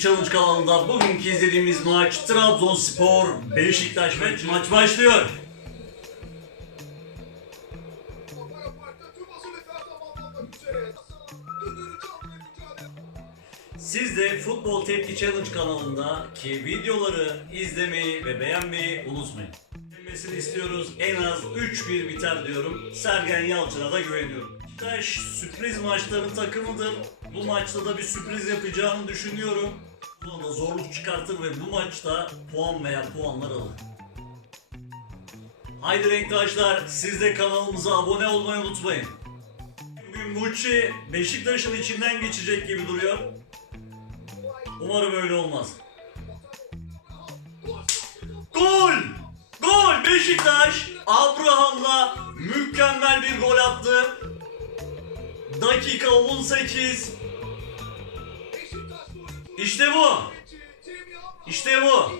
Challenge kanalında bugünkü izlediğimiz maç Trabzonspor Beşiktaş maç, maç başlıyor. Siz de Futbol Tepki Challenge kanalındaki videoları izlemeyi ve beğenmeyi unutmayın. Bilmesini istiyoruz. En az 3-1 biter diyorum. Sergen Yalçın'a da güveniyorum. Beşiktaş sürpriz maçların takımıdır. Bu maçta da bir sürpriz yapacağını düşünüyorum. Sonra zorluk çıkartır ve bu maçta puan veya puanlar alır. Haydi renktaşlar siz de kanalımıza abone olmayı unutmayın. Bugün Mucci Beşiktaş'ın içinden geçecek gibi duruyor. Umarım öyle olmaz. Gol! Gol! Beşiktaş Abraham'la mükemmel bir gol attı. Dakika 18. İşte bu. İşte bu.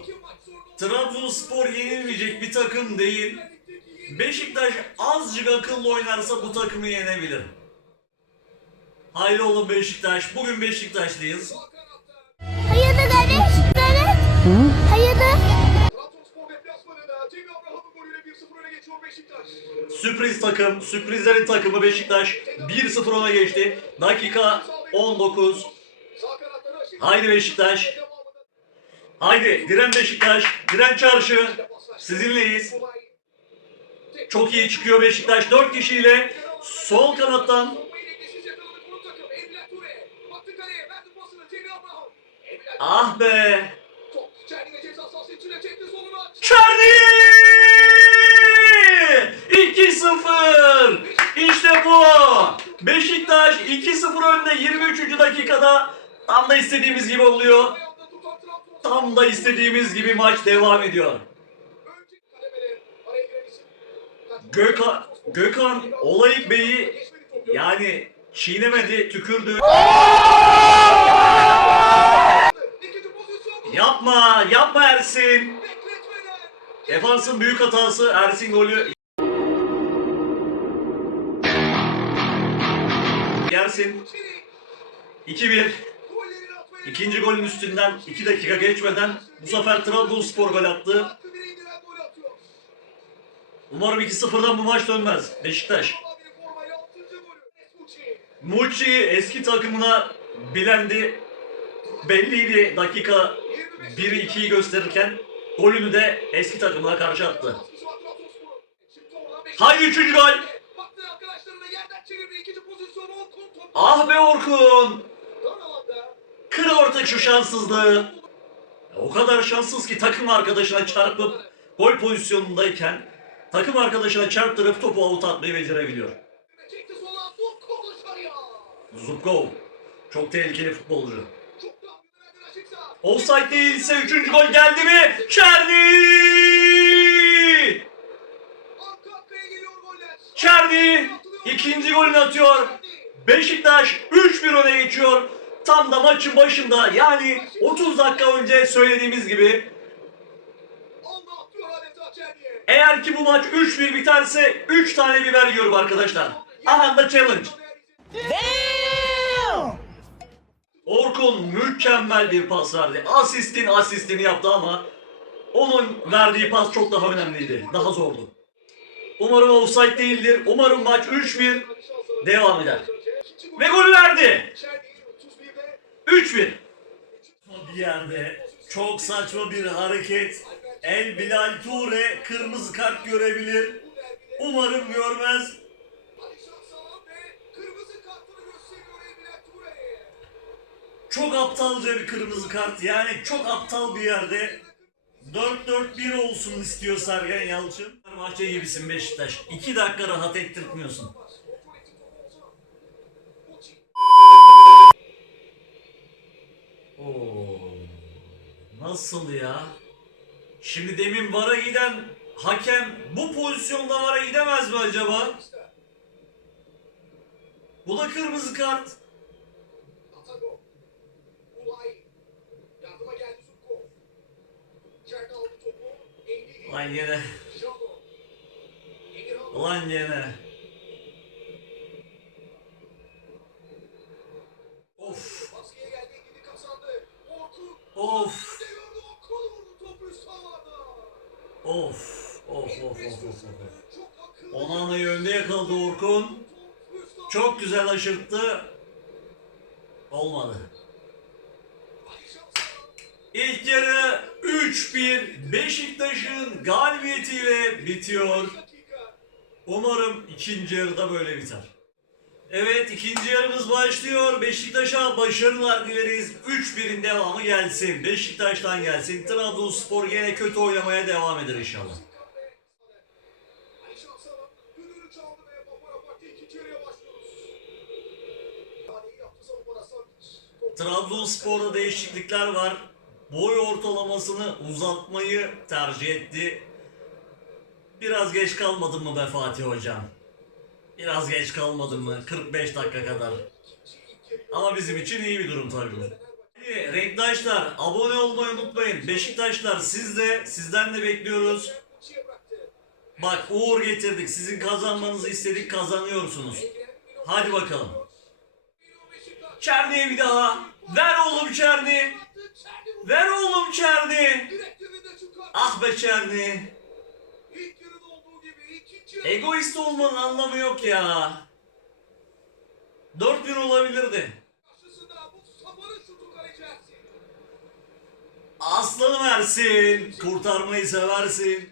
Trabzonspor yenilmeyecek bir takım değil. Beşiktaş azıcık akıllı oynarsa bu takımı yenebilir. Haydi oğlum Beşiktaş. Bugün Beşiktaşlıyız. 1-0 öne geçiyor Beşiktaş. Sürpriz takım, sürprizlerin takımı Beşiktaş 1-0 öne geçti. Dakika 19. Haydi Beşiktaş. Haydi diren Beşiktaş, diren çarşı. Sizinleyiz. Çok iyi çıkıyor Beşiktaş 4 kişiyle. Sol kanattan ah be. Çerni! 2-0. İşte bu. Beşiktaş 2-0 önde 23. dakikada. Tam da istediğimiz gibi oluyor. Tam da istediğimiz gibi maç devam ediyor. Gökhan, Gökhan Olayık Bey'i yani çiğnemedi, tükürdü. Yapma, yapma Ersin. Defansın büyük hatası Ersin golü. Ersin 2-1. İkinci golün üstünden 2 dakika geçmeden bu sefer Trabzonspor gol attı. Umarım 2-0'dan bu maç dönmez. Beşiktaş. Mucci eski takımına bilendi. Belliydi dakika 1'i 2'yi gösterirken golünü de eski takımına karşı attı. Haydi üçüncü gol. Ah be Orkun. Kır artık şu şanssızlığı. O kadar şanssız ki takım arkadaşına çarpıp gol pozisyonundayken takım arkadaşına çarptırıp topu avut atmayı becerebiliyor. Zubkov çok tehlikeli futbolcu. Offside değilse üçüncü gol geldi mi? Çerni! Çerni ikinci golünü atıyor. Beşiktaş 3-1 öne geçiyor. Tam da maçın başında yani 30 dakika önce söylediğimiz gibi eğer ki bu maç 3-1 biterse 3 tane biber yiyorum arkadaşlar. Aha da challenge. Orkun mükemmel bir pas verdi. Asistin asistini yaptı ama onun verdiği pas çok daha önemliydi. Daha zordu. Umarım offside değildir. Umarım maç 3-1 devam eder. Ve golü verdi. 3-1. Bir yerde çok saçma bir hareket. El Bilal Ture kırmızı kart görebilir. Umarım görmez. Çok aptalca bir kırmızı kart. Yani çok aptal bir yerde 4-4-1 olsun istiyor Sergen Yalçın. Fenerbahçe gibisin Beşiktaş. 2 dakika rahat ettirtmiyorsun. Oo, nasıl ya? Şimdi demin VAR'a giden hakem bu pozisyonda VAR'a gidemez mi acaba? Bu da kırmızı kart. Lan yine. Lan yine. Of. Of of of of. Onana'yı önde yakaladı Orkun. Çok güzel aşırttı. Olmadı. İlk yarı 3-1 Beşiktaş'ın galibiyetiyle bitiyor. Umarım ikinci yarıda böyle biter. Evet ikinci yarımız başlıyor. Beşiktaş'a başarılar dileriz. 3-1'in devamı gelsin. Beşiktaş'tan gelsin. Trabzonspor yine kötü oynamaya devam eder inşallah. Trabzonspor'da değişiklikler var. Boy ortalamasını uzatmayı tercih etti. Biraz geç kalmadın mı be Fatih Hocam? Biraz geç kalmadın mı? 45 dakika kadar. Ama bizim için iyi bir durum tabii bu. Hadi Renktaşlar abone olmayı unutmayın. Beşiktaşlar siz de sizden de bekliyoruz. Bak uğur getirdik. Sizin kazanmanızı istedik kazanıyorsunuz. Hadi bakalım. Çerni'ye bir daha. Ver oğlum Çerni. Ver oğlum Çerni. Ah be Çerni. Egoist olmanın anlamı yok ya. 4000 olabilirdi. Aslanım Ersin. Kurtarmayı seversin.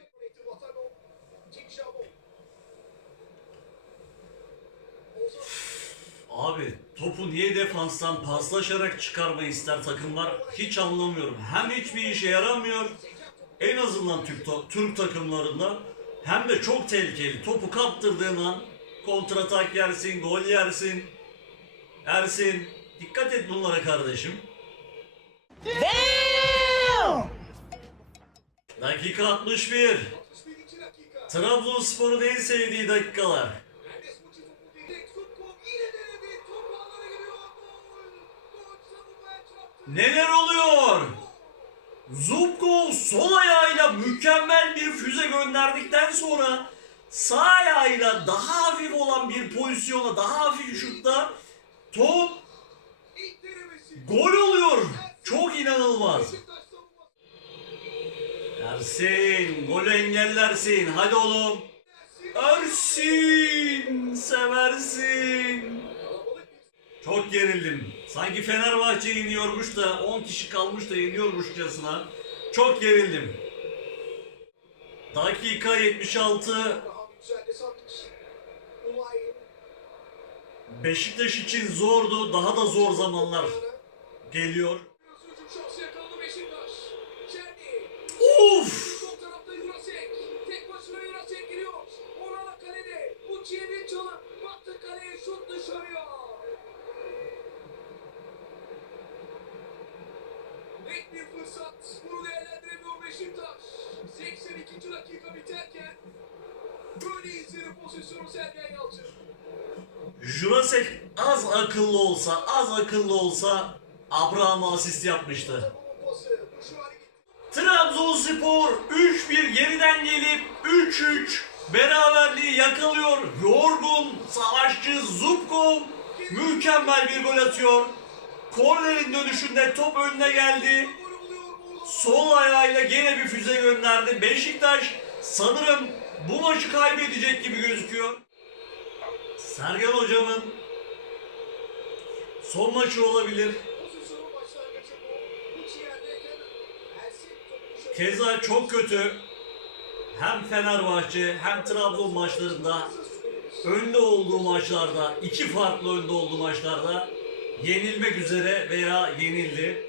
Abi topu niye defanstan paslaşarak çıkarmayı ister takımlar hiç anlamıyorum. Hem hiçbir işe yaramıyor en azından Türk, Türk takımlarında hem de çok tehlikeli. Topu kaptırdığın an kontratak yersin, gol yersin. Ersin dikkat et bunlara kardeşim. Dakika 61. 61. dakika. Trabzonspor'un en sevdiği dakikalar. Neler oluyor? Zubkov sol ayağıyla mükemmel bir gönderdikten sonra sağ ayağıyla daha hafif olan bir pozisyona, daha hafif şutta top gol oluyor. Çok inanılmaz. Ersin, golü engellersin. Hadi oğlum. Ersin, seversin. Çok gerildim. Sanki Fenerbahçe yeniyormuş da 10 kişi kalmış da yeniyormuşçasına. Çok gerildim. Dakika 76. Abraham yükseldi Savic. Ulay. Beşiktaş için zordu. Daha da zor zamanlar geliyor. Fırsat. Bunu değerlendiremiyor Beşiktaş. 82. dakika biterken böyle izleri pozisyonu Sergen Yalçın. Jurasek az akıllı olsa, az akıllı olsa Abraham'a asist yapmıştı. Trabzonspor 3-1 geriden gelip 3-3 beraberliği yakalıyor. Yorgun savaşçı Zubkov mükemmel bir gol atıyor. Kornerin dönüşünde top önüne geldi. Sol ayağıyla gene bir füze gönderdi. Beşiktaş sanırım bu maçı kaybedecek gibi gözüküyor. Sergen hocamın son maçı olabilir. Keza çok kötü. Hem Fenerbahçe hem Trabzon maçlarında önde olduğu maçlarda, iki farklı önde olduğu maçlarda yenilmek üzere veya yenildi.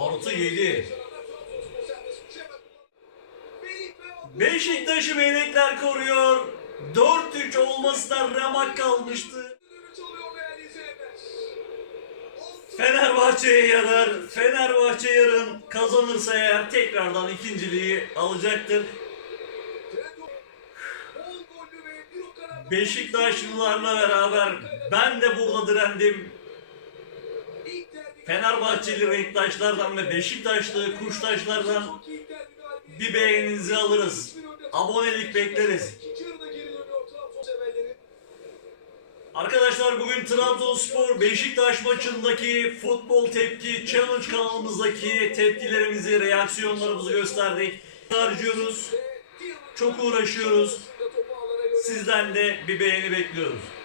Artı 7. Trabzonspor serbest vuruş hemen kullandı. Melih ve Beşiktaş'ı melekler koruyor. 4-3 olmasına ramak kalmıştı. Fenerbahçe'ye yarar. Fenerbahçe yarın kazanırsa eğer tekrardan ikinciliği alacaktır. Beşiktaşlılarla beraber ben de burada direndim. Fenerbahçeli renktaşlardan ve Beşiktaşlı kuştaşlardan bir beğeninizi alırız. Abonelik bekleriz. Arkadaşlar bugün Trabzonspor Beşiktaş maçındaki futbol tepki challenge kanalımızdaki tepkilerimizi, reaksiyonlarımızı gösterdik. Harcıyoruz, çok uğraşıyoruz. Sizden de bir beğeni bekliyoruz.